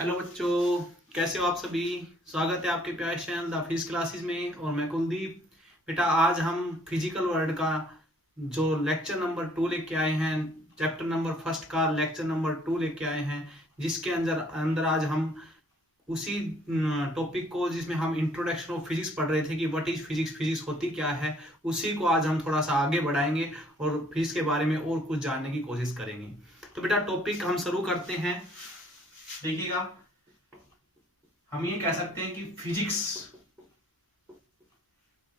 Hello बच्चों, कैसे हो आप सभी। स्वागत है आपके प्यारे चैनल द फिजिक्स क्लासेस में। और मैं कुलदीप। बेटा आज हम फिजिकल वर्ल्ड का जो लेक्चर नंबर 2 लेके आए हैं, चैप्टर नंबर फर्स्ट का लेक्चर नंबर 2 लेके आए हैं, जिसके अंदर अंदर आज हम उसी टॉपिक को जिसमें हम इंट्रोडक्शन ऑफ फिजिक्स पढ़ रहे थे कि व्हाट इज फिजिक्स, फिजिक्स होती क्या है, उसी को आज हम थोड़ा सा आगे बढ़ाएंगे और फिजिक्स के बारे में और कुछ जानने की कोशिश करेंगे। तो बेटा टॉपिक हम शुरू करते हैं। देखिएगा, हम ये कह सकते हैं कि फिजिक्स,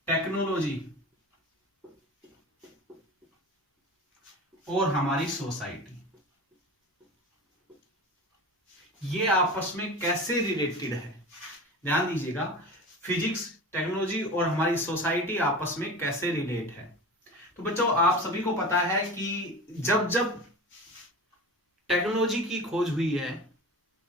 टेक्नोलॉजी और हमारी सोसाइटी ये आपस में कैसे रिलेटेड है। ध्यान दीजिएगा, फिजिक्स, टेक्नोलॉजी और हमारी सोसाइटी आपस में कैसे रिलेट है। तो बच्चों आप सभी को पता है कि जब जब टेक्नोलॉजी की खोज हुई है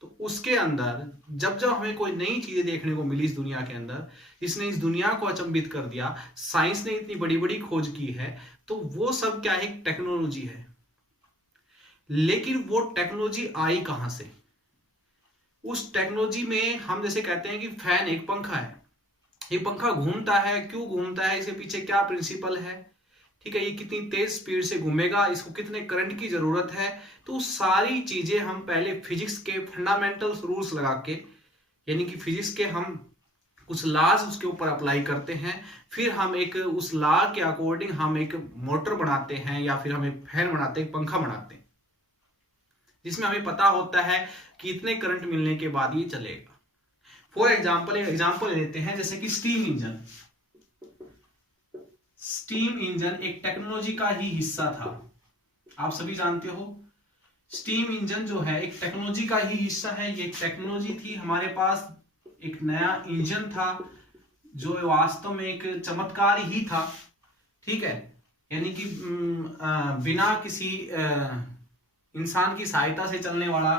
तो उसके अंदर जब जब हमें कोई नई चीजें देखने को मिली इस दुनिया के अंदर, जिसने इस दुनिया को अचंभित कर दिया, साइंस ने इतनी बड़ी बड़ी खोज की है, तो वो सब क्या है, टेक्नोलॉजी है। लेकिन वो टेक्नोलॉजी आई कहां से? उस टेक्नोलॉजी में हम जैसे कहते हैं कि फैन, एक पंखा है, ये पंखा घूमता है, क्यों घूमता है, इसके पीछे क्या प्रिंसिपल है, ठीक है, ये कितनी तेज स्पीड से घूमेगा, इसको कितने करंट की जरूरत है। तो सारी चीजें हम पहले फिजिक्स के फंडामेंटल रूल्स लगा के, यानी कि फिजिक्स के हम कुछ लॉज उसके ऊपर अप्लाई करते हैं, फिर हम एक उस लॉ के अकॉर्डिंग हम एक मोटर बनाते हैं या फिर हम एक फैन बनाते हैं, एक पंखा बनाते हैं, जिसमें हमें पता होता है कि इतने करंट मिलने के बाद ये चलेगा। फॉर एग्जाम्पल एक एग्जाम्पल लेते हैं, जैसे कि स्टीम इंजन। स्टीम इंजन एक टेक्नोलॉजी का ही हिस्सा था, आप सभी जानते हो। स्टीम इंजन जो है एक टेक्नोलॉजी का ही हिस्सा है। ये एक टेक्नोलॉजी थी, हमारे पास एक नया इंजन था जो वास्तव में एक चमत्कार ही था, ठीक है, यानी कि बिना किसी इंसान की सहायता से चलने वाला,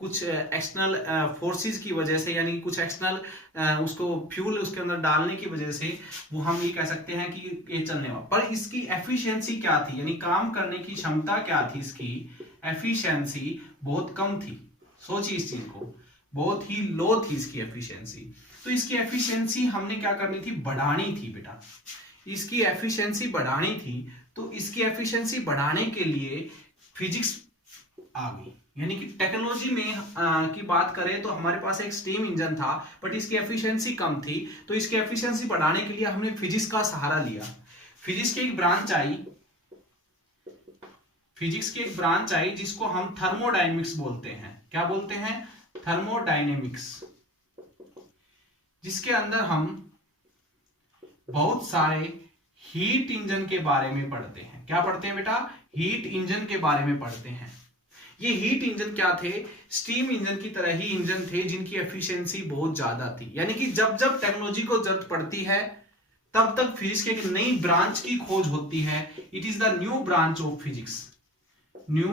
कुछ एक्सटर्नल फोर्सेस की वजह से, यानी कुछ एक्सटर्नल उसको फ्यूल उसके अंदर डालने की वजह से वो हम ये कह सकते हैं कि ये चलने वाला। पर इसकी एफिशिएंसी क्या थी, यानी काम करने की क्षमता क्या थी, इसकी एफिशिएंसी बहुत कम थी। सोचिए इस चीज को, बहुत ही लो थी इसकी एफिशिएंसी। तो इसकी एफिशिएंसी हमने क्या करनी थी, बढ़ानी थी बेटा। इसकी एफिशिएंसी बढ़ानी थी, तो इसकी एफिशिएंसी बढ़ाने के लिए फिजिक्स आ गई। यानी कि टेक्नोलॉजी में की बात करें तो हमारे पास एक स्टीम इंजन था, बट इसकी एफिशिएंसी कम थी, तो इसकी एफिशिएंसी बढ़ाने के लिए हमने फिजिक्स का सहारा लिया। फिजिक्स की एक ब्रांच आई, फिजिक्स की एक ब्रांच आई जिसको हम थर्मोडायनेमिक्स बोलते हैं। क्या बोलते हैं? थर्मोडायनेमिक्स, जिसके अंदर हम बहुत सारे हीट इंजन के बारे में पढ़ते हैं। क्या पढ़ते हैं बेटा? हीट इंजन के बारे में पढ़ते हैं। ये हीट इंजन क्या थे? स्टीम इंजन की तरह ही इंजन थे जिनकी एफिशिएंसी बहुत ज्यादा थी। यानी कि जब जब टेक्नोलॉजी को जरूरत पड़ती है तब तक फिजिक्स की एक नई ब्रांच की खोज होती है। It is the new branch of physics, new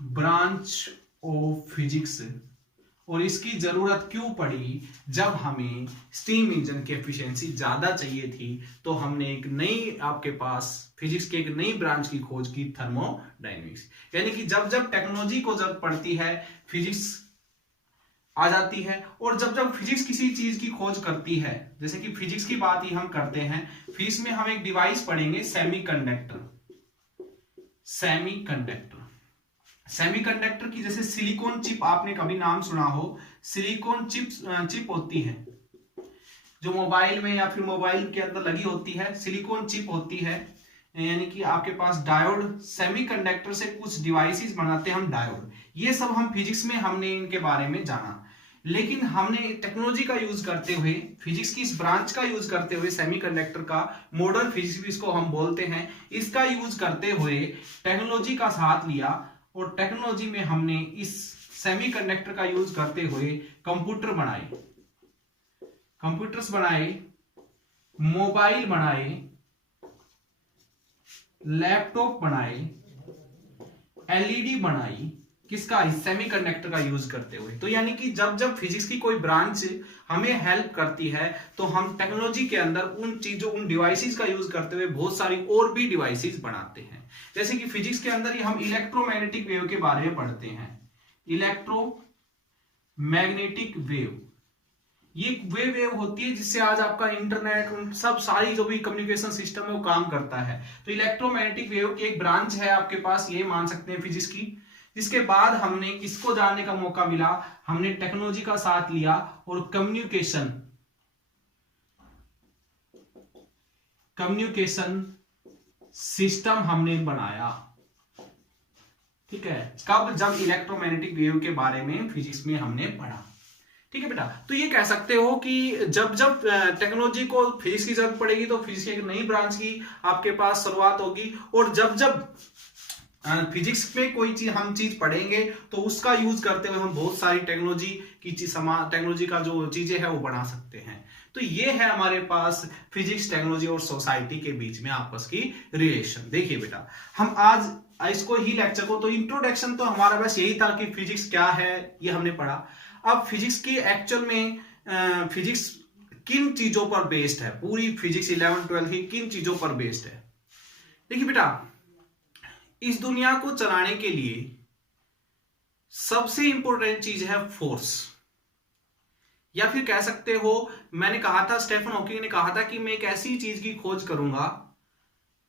branch of physics. और इसकी जरूरत क्यों पड़ी? जब हमें स्टीम इंजन की एफिशिएंसी ज्यादा चाहिए थी, तो हमने एक नई, आपके पास फिजिक्स की एक नई ब्रांच की खोज की, थर्मोडायनेमिक्स। यानी कि जब जब टेक्नोलॉजी को जरूरत पड़ती है फिजिक्स आ जाती है। और जब जब फिजिक्स किसी चीज की खोज करती है, जैसे कि फिजिक्स की बात ही हम करते हैं, फिजिक्स में हम एक डिवाइस पढ़ेंगे, सेमीकंडक्टर। सेमीकंडक्टर, सेमीकंडक्टर की जैसे सिलिकॉन चिप, आपने कभी नाम सुना हो, सिलिकॉन चिप होती है जो मोबाइल में या फिर मोबाइल के अंदर लगी होती है, सिलिकॉन चिप होती है। यानी कि आपके पास डायोड, सेमीकंडक्टर से कुछ डिवाइसेस बनाते हैं हम, डायोड। ये सब हम फिजिक्स में हमने इनके बारे में जाना। लेकिन हमने टेक्नोलॉजी का यूज करते हुए, फिजिक्स की इस ब्रांच का यूज करते हुए, सेमीकंडक्टर का, मॉडर्न फिजिक्स भी इसको हम बोलते हैं, इसका यूज करते हुए टेक्नोलॉजी का साथ लिया। और टेक्नोलॉजी में हमने इस सेमीकंडक्टर का यूज करते हुए कंप्यूटर बनाए, कंप्यूटर्स बनाए, मोबाइल बनाए, लैपटॉप बनाए, एलईडी बनाई। किसका? सेमीकंडक्टर का यूज करते हुए। तो यानी कि जब जब फिजिक्स की कोई ब्रांच हमें हेल्प करती है, तो हम टेक्नोलॉजी के अंदर उन चीजों, उन डिवाइसेस का यूज करते हुए बहुत सारी और भी डिवाइसेस बनाते हैं। जैसे कि फिजिक्स के अंदर ही हम इलेक्ट्रोमैग्नेटिक वेव के बारे में पढ़ते हैं, इलेक्ट्रो मैग्नेटिक वेव, ये वे वेव होती है जिससे आज आपका इंटरनेट सब सारी जो भी कम्युनिकेशन सिस्टम है वो काम करता है। तो इलेक्ट्रोमैग्नेटिक वेव की एक ब्रांच है आपके पास, ये मान सकते हैं फिजिक्स की। जिसके बाद हमने किसको जानने का मौका मिला, हमने टेक्नोलॉजी का साथ लिया और कम्युनिकेशन सिस्टम हमने बनाया। ठीक है, कब, जब इलेक्ट्रोमैग्नेटिक वेव के बारे में फिजिक्स में हमने पढ़ा। ठीक है बेटा, तो ये कह सकते हो कि जब जब टेक्नोलॉजी को फिजिक्स की जरूरत पड़ेगी तो फिजिक्स की एक नई ब्रांच की आपके पास शुरुआत होगी, और जब जब फिजिक्स में कोई चीज हम चीज पढ़ेंगे तो उसका यूज करते हुए हम बहुत सारी टेक्नोलॉजी का जो चीजें है वो बना सकते हैं। तो ये है हमारे पास फिजिक्स, टेक्नोलॉजी और सोसाइटी के बीच में आपस की रिलेशन। देखिए बेटा, हम आज इसको ही लेक्चर को, तो इंट्रोडक्शन तो हमारा बस यही था कि फिजिक्स क्या है ये हमने पढ़ा। अब फिजिक्स की एक्चुअल में फिजिक्स किन चीजों पर बेस्ड है, पूरी फिजिक्स 11-12 ही किन चीजों पर बेस्ड है। देखिए बेटा, इस दुनिया को चलाने के लिए सबसे इंपॉर्टेंट चीज है फोर्स, या फिर कह सकते हो, मैंने कहा था, स्टीफन हॉकिंग ने कहा था कि मैं एक ऐसी चीज की खोज करूंगा,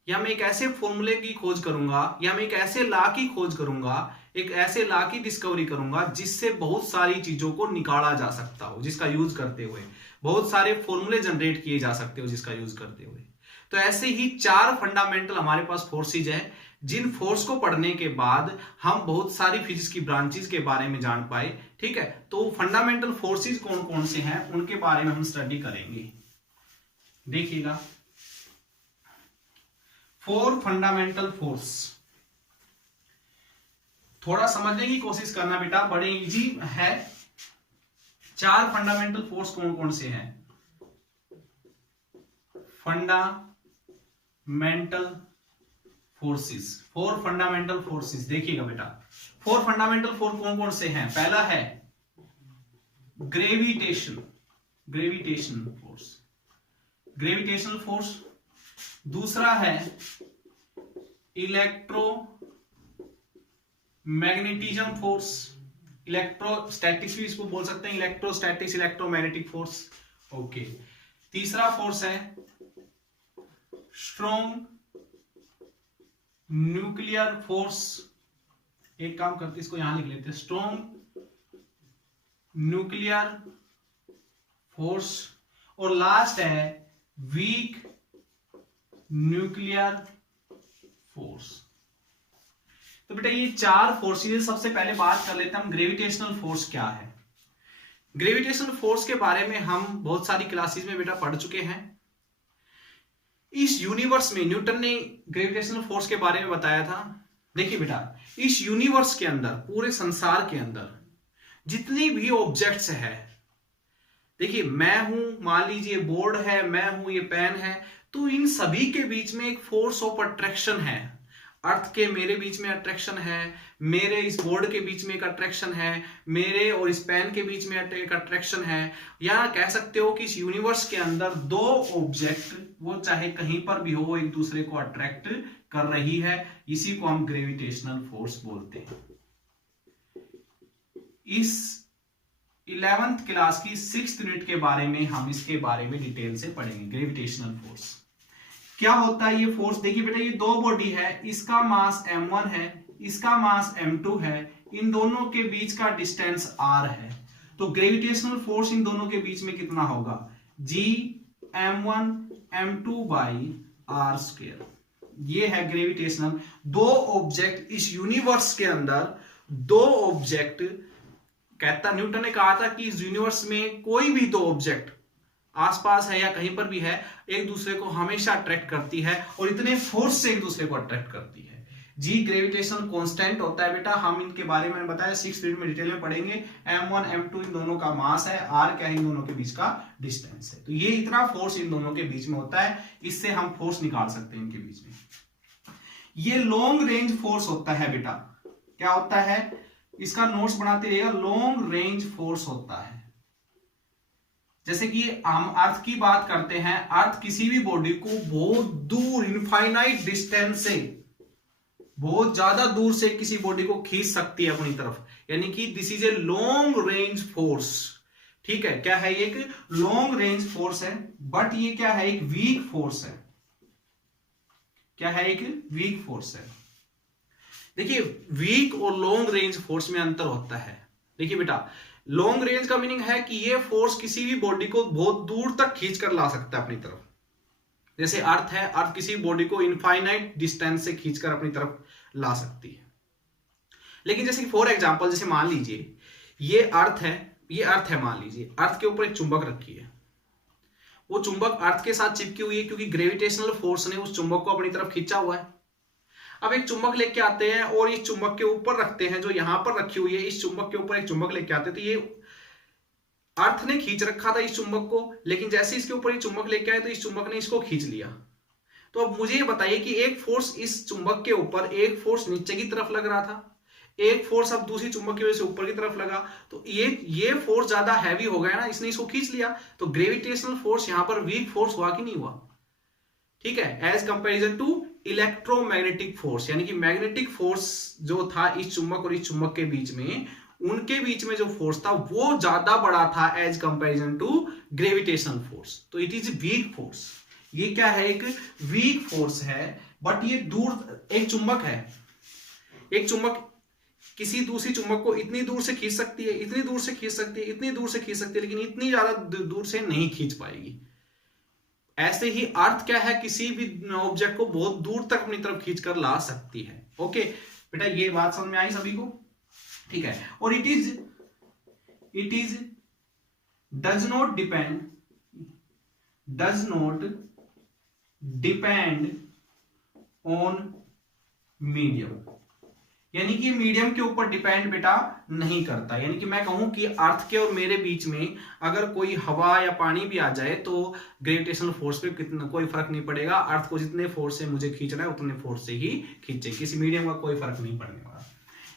या मैं एक ऐसे फॉर्मूले की खोज करूंगा, या मैं एक ऐसे लॉ की खोज करूंगा, एक ऐसे लॉ की डिस्कवरी करूंगा जिससे बहुत सारी चीजों को निकाला जा सकता हो, जिसका यूज करते हुए बहुत सारे फॉर्मूले जनरेट किए जा सकते हो जिसका यूज करते हुए। तो ऐसे ही 4 फंडामेंटल हमारे पास फोर्सेज है, जिन फोर्स को पढ़ने के बाद हम बहुत सारी फिजिक्स की ब्रांचेस के बारे में जान पाए। ठीक है, तो फंडामेंटल फोर्सेज कौन कौन से हैं उनके बारे में हम स्टडी करेंगे। देखिएगा, 4 फंडामेंटल फोर्स, थोड़ा समझने की कोशिश करना बेटा, बड़े इजी है। 4 फंडामेंटल फोर्स कौन कौन से हैं? Fundamental forces, 4 fundamental forces. देखिएगा बेटा, 4 फंडामेंटल फोर्स कौन कौन से हैं? पहला है ग्रेविटेशनल फोर्स। दूसरा है इलेक्ट्रोमैग्नेटिज्म फोर्स, इलेक्ट्रोस्टैटिक्स भी इसको बोल सकते हैं, इलेक्ट्रोस्टैटिक्स, इलेक्ट्रोमैग्नेटिक फोर्स। ओके, तीसरा फोर्स है स्ट्रॉन्ग न्यूक्लियर फोर्स। एक काम करते, इसको यहां लिख लेते हैं, स्ट्रॉन्ग न्यूक्लियर फोर्स। और लास्ट है वीक न्यूक्लियर फोर्स। तो बेटा ये 4 फोर्सेस, सबसे पहले बात कर लेते हैं हम ग्रेविटेशनल फोर्स क्या है। ग्रेविटेशनल फोर्स के बारे में हम बहुत सारी क्लासेस में बेटा पढ़ चुके हैं। इस यूनिवर्स में न्यूटन ने ग्रेविटेशनल फोर्स के बारे में बताया था। देखिए बेटा, इस यूनिवर्स के अंदर, पूरे संसार के अंदर जितनी भी ऑब्जेक्ट्स है, देखिए मैं हूं, मान लीजिए बोर्ड है, मैं हूं, ये पेन है, तो इन सभी के बीच में एक फोर्स ऑफ अट्रैक्शन है। अर्थ के मेरे बीच में अट्रैक्शन है, मेरे इस बोर्ड के बीच में एक अट्रैक्शन है, मेरे और इस पेन के बीच में एक अट्रैक्शन है। या कह सकते हो कि इस यूनिवर्स के अंदर 2 ऑब्जेक्ट, वो चाहे कहीं पर भी हो, वो एक दूसरे को अट्रैक्ट कर रही है। इसी को हम ग्रेविटेशनल फोर्स बोलते हैं। इस 11th क्लास की 6th यूनिट के बारे में हम इसके बारे में डिटेल से पढ़ेंगे। ग्रेविटेशनल फोर्स क्या होता है, ये फोर्स। देखिए बेटा, ये 2 बॉडी है, इसका मास m1 है, इसका मास m2 है, इन दोनों के बीच का डिस्टेंस r है। तो ग्रेविटेशनल फोर्स इन दोनों के बीच में कितना होगा? g m1 m2 by r square. ये है ग्रेविटेशनल। 2 ऑब्जेक्ट इस यूनिवर्स के अंदर, 2 ऑब्जेक्ट, कहता न्यूटन ने कहा था कि इस यूनिवर्स में कोई भी 2 ऑब्जेक्ट आसपास है या कहीं पर भी है, एक दूसरे को हमेशा अट्रैक्ट करती है, और इतने फोर्स से एक दूसरे को अट्रैक्ट करती है। जी ग्रेविटेशनल कांस्टेंट होता है बेटा, हम इनके बारे में बताया 6th यूनिट में डिटेल में पढ़ेंगे। m1 m2 इन दोनों का मास है, r क्या है, इन दोनों के बीच का डिस्टेंस है। तो ये इतना फोर्स इन दोनों के बीच में होता है, इससे हम फोर्स निकाल सकते हैं इनके बीच में। ये लॉन्ग रेंज फोर्स होता है बेटा। क्या होता है? इसका नोट्स बनाते रहिएगा। लॉन्ग रेंज फोर्स होता है। जैसे कि हम अर्थ की बात करते हैं, अर्थ किसी भी बॉडी को बहुत दूर, इनफाइनाइट डिस्टेंस से बहुत ज्यादा दूर से किसी बॉडी को खींच सकती है अपनी तरफ, यानी कि this is a long range force. ठीक है, क्या है, एक लॉन्ग रेंज फोर्स है, बट ये क्या है, एक वीक फोर्स है। क्या है, एक वीक फोर्स है। देखिए वीक और लॉन्ग रेंज फोर्स में अंतर होता है। देखिए बेटा, लॉन्ग रेंज का मीनिंग है कि ये फोर्स किसी भी बॉडी को बहुत दूर तक खींच कर ला सकता है अपनी तरफ। जैसे अर्थ है, अर्थ किसी बॉडी को इनफाइनाइट डिस्टेंस से खींचकर अपनी तरफ ला सकती है। लेकिन जैसे फॉर एग्जांपल, जैसे मान लीजिए ये अर्थ है, ये अर्थ है, मान लीजिए अर्थ के ऊपर एक चुंबक रखी है, वो चुंबक अर्थ के साथ चिपकी हुई है क्योंकि ग्रेविटेशनल फोर्स ने उस चुंबक को अपनी तरफ खींचा हुआ है। अब एक चुंबक लेके आते हैं और इस चुंबक के ऊपर रखते हैं, जो यहां पर रखी हुई है, इस चुंबक के ऊपर एक चुंबक लेके आते हैं, तो ये अर्थ ने खींच रखा था इस चुंबक को, लेकिन जैसे इसके ऊपर ये चुंबक लेके आए तो इस चुंबक ने इसको खींच लिया। तो अब मुझे ये बताइए कि एक फोर्स इस चुंबक के ऊपर, एक फोर्स नीचे की तरफ लग रहा था, एक फोर्स अब दूसरी चुंबक की वजह से ऊपर की तरफ लगा, तो ये फोर्स ज्यादा हैवी हो गया ना, इसने इसको खींच लिया। तो ग्रेविटेशनल फोर्स यहां पर वीक फोर्स हुआ कि नहीं हुआ? ठीक है, as comparison to electromagnetic force, यानी कि मैग्नेटिक फोर्स जो था इस चुंबक और इस चुंबक के बीच में, उनके बीच में जो फोर्स था वो ज्यादा बड़ा था as comparison to gravitational force. तो इट इज वीक फोर्स। ये क्या है, एक वीक फोर्स है, बट ये दूर, एक चुंबक है, एक चुंबक किसी दूसरी चुंबक को इतनी दूर से खींच सकती है, इतनी दूर से खींच सकती है, इतनी दूर से खींच सकती है, लेकिन इतनी ज्यादा दूर से नहीं खींच पाएगी। ऐसे ही अर्थ क्या है, किसी भी ऑब्जेक्ट को बहुत दूर तक अपनी तरफ खींच कर ला सकती है। ओके बेटा, ये बात समझ में आई सभी को? ठीक है, और it is does not depend on medium, यानी कि मीडियम के ऊपर डिपेंड बेटा नहीं करता। यानी कि मैं कहूं कि अर्थ के और मेरे बीच में अगर कोई हवा या पानी भी आ जाए तो ग्रेविटेशनल फोर्स पे कितना कोई फर्क नहीं पड़ेगा। अर्थ को जितने फोर्स से मुझे खींचना है उतने फोर्स से ही खींचे, किसी मीडियम का कोई फर्क नहीं पड़ने वाला।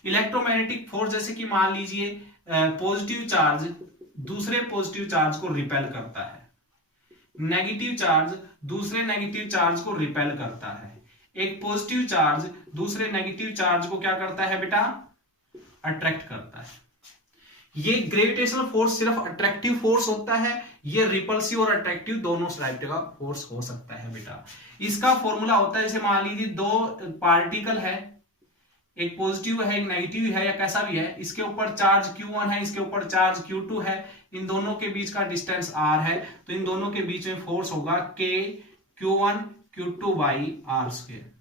इलेक्ट्रोमैग्नेटिक फोर्स, जैसे कि मान लीजिए पॉजिटिव चार्ज दूसरे पॉजिटिव चार्ज को रिपेल करता है, नेगेटिव चार्ज दूसरे नेगेटिव चार्ज को रिपेल करता है, एक पॉजिटिव चार्ज दूसरे नेगेटिव चार्ज को क्या करता है बेटा, अट्रैक्ट करता है। ये ग्रेविटेशनल फोर्स सिर्फ अट्रैक्टिव फोर्स होता है, ये रिपल्सिव और अट्रैक्टिव दोनों टाइप का फोर्स हो सकता है बेटा। इसका फॉर्मूला होता है, जैसे मान लीजिए दो पार्टिकल है, एक पॉजिटिव है एक नेगेटिव है या कैसा भी है, इसके ऊपर चार्ज Q1 है, इसके ऊपर चार्ज Q2 है, इन दोनों के बीच का डिस्टेंस R है, तो इन दोनों के बीच में फोर्स होगा K Q1 Q2 by R square.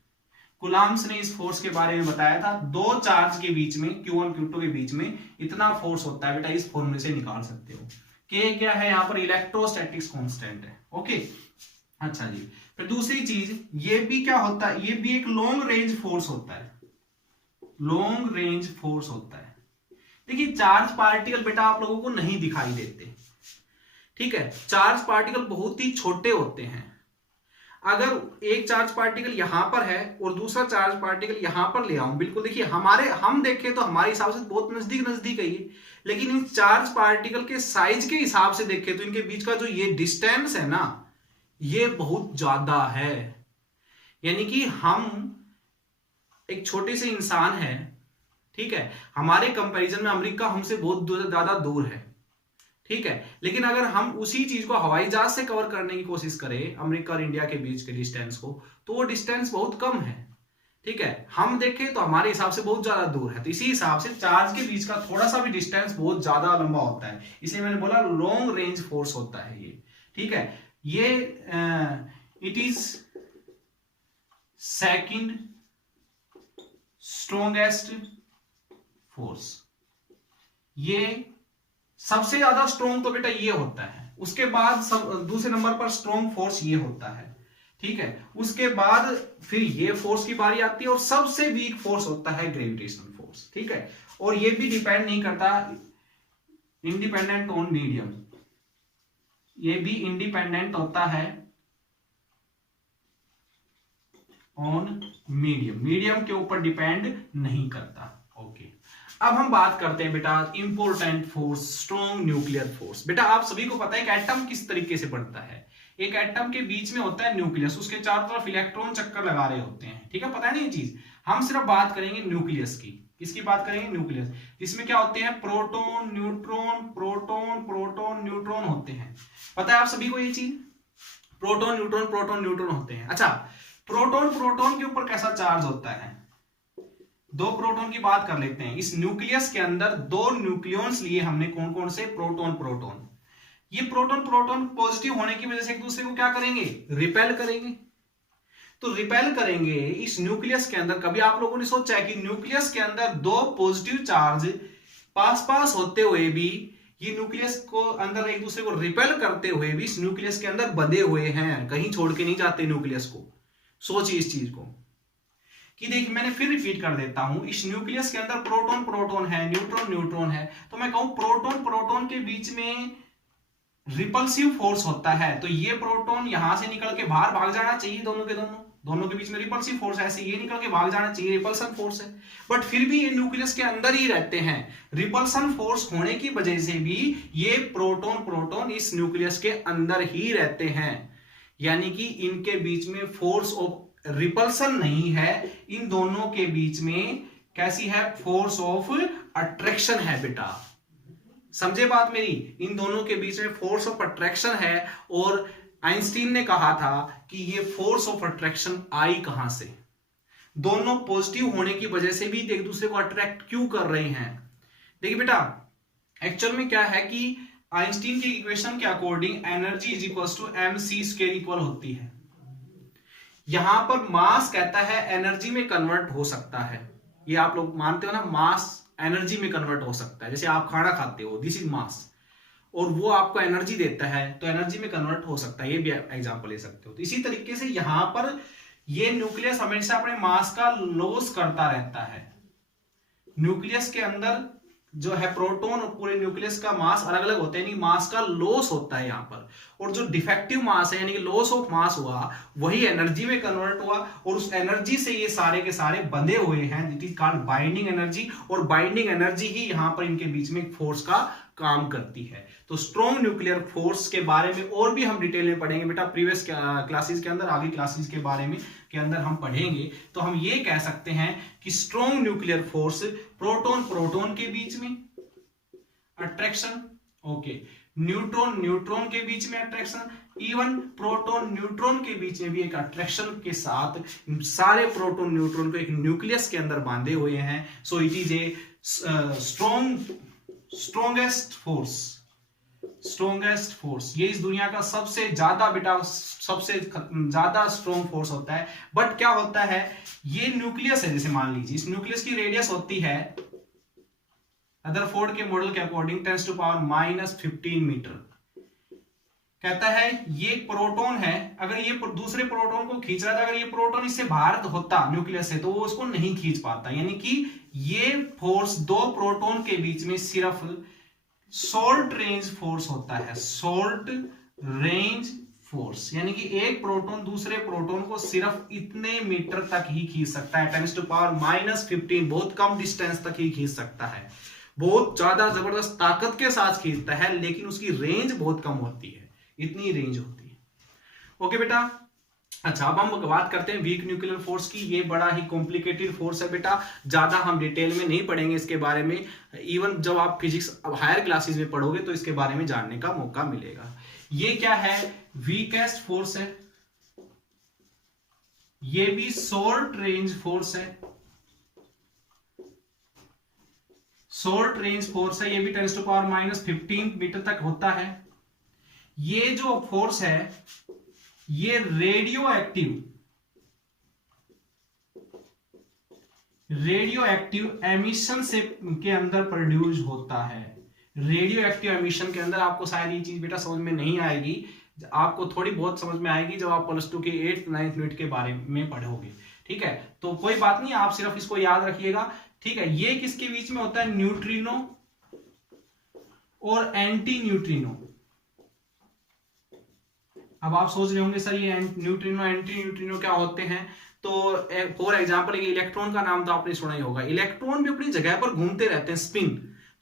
Coulomb's ने इस फोर्स के बारे में बताया था, दो चार्ज के बीच में Q1 Q2 के बीच में इतना फोर्स होता है बेटा, इस फॉर्मूले से निकाल सकते हो। K क्या है यहाँ पर, इलेक्ट्रोस्टैटिक्स कांस्टेंट है। ओके अच्छा जी, फिर दूसरी चीज, ये भी क्या होता है, ये भी एक लॉन्ग रेंज फोर्स होता है, लॉन्ग रेंज फोर्स होता है। देखिए चार्ज पार्टिकल बेटा आप लोगों को नहीं दिखाई देते, ठीक है, चार्ज पार्टिकल बहुत ही छोटे होते हैं। अगर एक चार्ज पार्टिकल यहां पर है और दूसरा चार्ज पार्टिकल यहां पर ले आऊं, बिल्कुल देखिए हम देखें तो हमारे हिसाब से बहुत नजदीक नजदीक है ये, लेकिन इन चार्ज पार्टिकल के साइज के हिसाब से देखें तो इनके बीच का जो ये डिस्टेंस है ना, ये बहुत ज्यादा है। यानी कि हम एक छोटे से इंसान है, ठीक है, हमारे कंपैरिजन में अमेरिका हमसे बहुत ज्यादा दूर है, ठीक है, लेकिन अगर हम उसी चीज को हवाई जहाज से कवर करने की कोशिश करें, अमेरिका और इंडिया के बीच के डिस्टेंस को, तो वो डिस्टेंस बहुत कम है, ठीक है, हम देखें तो हमारे हिसाब से बहुत ज्यादा दूर है। तो इसी हिसाब से चार्ज के बीच का थोड़ा सा भी डिस्टेंस बहुत ज्यादा लंबा होता है, इसलिए मैंने बोला लॉन्ग रेंज फोर्स होता है ये, ठीक है। ये it is second strongest force, ये सबसे ज्यादा स्ट्रॉन्ग तो बेटा ये होता है, उसके बाद दूसरे नंबर पर स्ट्रॉन्ग फोर्स ये होता है, ठीक है, उसके बाद फिर ये फोर्स की बारी आती है और सबसे वीक फोर्स होता है ग्रेविटेशनल फोर्स, ठीक है, और ये भी डिपेंड नहीं करता, इंडिपेंडेंट ऑन मीडियम, ये भी इंडिपेंडेंट होता है ऑन मीडियम, मीडियम के ऊपर डिपेंड नहीं करता। ओके अब हम बात करते हैं बेटा important force, strong nuclear force. बेटा आप सभी को पता है कि एटम किस तरीके से बढ़ता है, एक एटम के बीच में होता है न्यूक्लियस, उसके चारों तरफ इलेक्ट्रॉन चक्कर लगा रहे होते हैं, ठीक है, पता है ना ये चीज, हम सिर्फ बात करेंगे न्यूक्लियस की। किसकी बात करेंगे? न्यूक्लियस। इसमें क्या होते हैं? Proton neutron, proton proton neutron होते हैं। पता है आप सभी को ये चीज? प्रोटॉन न्यूट्रॉन होते हैं। अच्छा, प्रोटॉन के ऊपर कैसा चार्ज होता है? दो प्रोटॉन की बात कर लेते हैं। इस न्यूक्लियस के अंदर दो न्यूक्लियॉन्स लिए हमने, कौन कौन से? प्रोटॉन। ये प्रोटॉन पॉजिटिव होने की वजह से एक दूसरे को क्या करेंगे? रिपेल करेंगे। तो रिपेल करेंगे इस न्यूक्लियस के अंदर। कभी आप लोगों ने सोचा है कि न्यूक्लियस के अंदर दो पॉजिटिव चार्ज पास होते हुए भी ये न्यूक्लियस को अंदर एक दूसरे को रिपेल करते हुए भी इस न्यूक्लियस के अंदर बंधे हुए हैं, कहीं छोड़ के नहीं जाते न्यूक्लियस को। सोचिए इस चीज को कि देखिए, मैंने फिर रिपीट कर देता हूं, इस न्यूक्लियस के अंदर प्रोटॉन है, न्यूट्रॉन है। तो मैं कहूं प्रोटॉन के बीच में रिपल्सिव फोर्स होता है, तो ये प्रोटॉन यहां से निकल के बाहर भाग जाना चाहिए। दोनों के बीच में रिपल्सिव फोर्स है, ऐसे ये निकल के भाग जाना चाहिए, रिपल्सन फोर्स है। बट फिर भी ये न्यूक्लियस के अंदर ही रहते हैं। रिपल्सन फोर्स होने की वजह से भी ये प्रोटॉन इस न्यूक्लियस के अंदर ही रहते हैं, यानी कि इनके बीच में फोर्स ऑफ रिपल्सन नहीं है। इन दोनों के बीच में कैसी है? फोर्स ऑफ अट्रैक्शन है बेटा। समझे बात मेरी? इन दोनों के बीच में फोर्स ऑफ अट्रैक्शन है। और आइंस्टीन ने कहा था कि ये फोर्स ऑफ अट्रैक्शन आई कहां से? दोनों पॉजिटिव होने की वजह से भी एक दूसरे को अट्रैक्ट क्यों कर रहे हैं? देखिए बेटा, एक्चुअल में क्या है कि आइंस्टीन के इक्वेशन के according energy is equal to mc² equal होती है। यहां पर मास कहता है एनर्जी में कन्वर्ट हो सकता है। ये आप लोग मानते हो ना, मास एनर्जी में कन्वर्ट हो सकता है। जैसे आप खाना खाते हो, दिस इज मास, और वो आपको एनर्जी देता है, तो एनर्जी में कन्वर्ट हो सकता है। ये भी एग्जांपल ले सकते हो। तो इसी तरीके से यहां पर ये न्यूक्लियस हमेशा अपने मास का लॉस करता रहता है। न्यूक्लियस के अंदर जो है प्रोटॉन और पूरे न्यूक्लियस का मास अलग अलग होते हैं, यानी मास का लॉस होता है यहां पर। और जो डिफेक्टिव मास है, यानी कि लॉस ऑफ मास हुआ, वही एनर्जी में कन्वर्ट हुआ, और उस एनर्जी से ये सारे के सारे बंधे हुए हैं। It is called binding energy. और बाइंडिंग एनर्जी ही यहां पर इनके बीच में फोर्स का काम करती है। तो स्ट्रॉन्ग न्यूक्लियर फोर्स के बारे में और भी हम डिटेल में पढ़ेंगे बेटा, प्रीवियस क्लासेस के अंदर, आगे क्लासेस के बारे में के अंदर हम पढ़ेंगे। तो हम ये कह सकते हैं कि स्ट्रॉन्ग न्यूक्लियर फोर्स प्रोटॉन के बीच में अट्रैक्शन, ओके, न्यूट्रॉन के बीच में अट्रैक्शन, इवन प्रोटॉन न्यूट्रॉन के बीच में भी एक अट्रैक्शन के साथ सारे प्रोटॉन न्यूट्रॉन को एक न्यूक्लियस के अंदर बांधे हुए हैं। So it is a strongest force. ये इस दुनिया का सबसे ज्यादा बेटा, सबसे ज्यादा स्ट्रॉन्ग फोर्स होता है। बट क्या होता है, ये न्यूक्लियस है, जैसे मान लीजिए इस न्यूक्लियस की रेडियस होती है रदरफोर्ड के मॉडल के अकॉर्डिंग 10⁻⁻15 मीटर। कहता है ये प्रोटॉन है, अगर ये दूसरे प्रोटॉन को खींच रहा था, अगर ये प्रोटॉन इससे बाहर होता न्यूक्लियस से, तो वो उसको नहीं खींच पाता। यानी कि ये फोर्स दो प्रोटॉन के बीच में सिर्फ शॉर्ट रेंज फोर्स होता है। शॉर्ट रेंज फोर्स, यानी कि एक प्रोटॉन दूसरे प्रोटॉन को सिर्फ इतने मीटर तक ही खींच सकता है, 10⁻⁻15, बहुत कम डिस्टेंस तक ही खींच सकता है। बहुत ज्यादा जबरदस्त ताकत के साथ खींचता है, लेकिन उसकी रेंज बहुत कम होती है, इतनी रेंज होती है। ओके बेटा, अच्छा अब हम बात करते हैं वीक न्यूक्लियर फोर्स की। ये बड़ा ही कॉम्प्लिकेटेड फोर्स है बेटा, ज्यादा हम डिटेल में नहीं पढ़ेंगे इसके बारे में। इवन जब आप फिजिक्स अब हायर क्लासेस में पढ़ोगे तो इसके बारे में जानने का मौका मिलेगा। ये क्या है? वीकेस्ट फोर्स है। ये भी शॉर्ट रेंज फोर्स है। शॉर्ट रेंज फोर्स है, ये भी 10⁻⁻15 मीटर तक होता है। ये जो फोर्स है ये रेडियो एक्टिव एमिशन से के अंदर प्रोड्यूस होता है। रेडियो एक्टिव एमिशन के अंदर आपको शायद ये चीज बेटा समझ में नहीं आएगी, आपको थोड़ी बहुत समझ में आएगी जब आप +2 के 8th 9th यूनिट के बारे में पढ़ोगे। ठीक है, तो कोई बात नहीं, आप सिर्फ इसको याद रखिएगा। ठीक है, ये किसके बीच में होता है? न्यूट्रिनो और एंटी न्यूट्रिनो। अब आप सोच रहे होंगे सर ये न्यूट्रिनो एंटी न्यूट्रिनो क्या होते हैं? तो फॉर एग्जांपल इलेक्ट्रॉन का नाम तो आपने सुना ही होगा। इलेक्ट्रॉन भी अपनी जगह पर घूमते रहते हैं, स्पिन।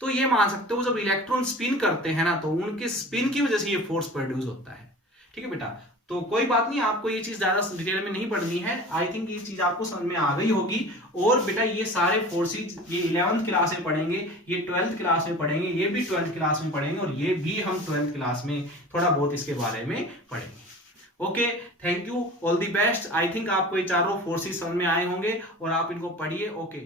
तो ये मान सकते हो जब इलेक्ट्रॉन स्पिन करते हैं ना, तो उनके स्पिन की वजह से ये फोर्स प्रोड्यूस होता है। ठीक है बेटा, तो कोई बात नहीं, आपको ये चीज ज्यादा डिटेल में नहीं पढ़नी है। आई थिंक ये चीज आपको समझ में आ गई होगी। और बेटा ये सारे फोर्सेज ये 11th क्लास में पढ़ेंगे, ये 12th क्लास में पढ़ेंगे, ये भी 12th क्लास में पढ़ेंगे, और ये भी हम 12th क्लास में थोड़ा बहुत इसके बारे में पढ़ेंगे। Okay, thank you, all the best. I think आपको ये चारों फोर्सेज समझ में आए होंगे और आप इनको पढ़िए। ओके।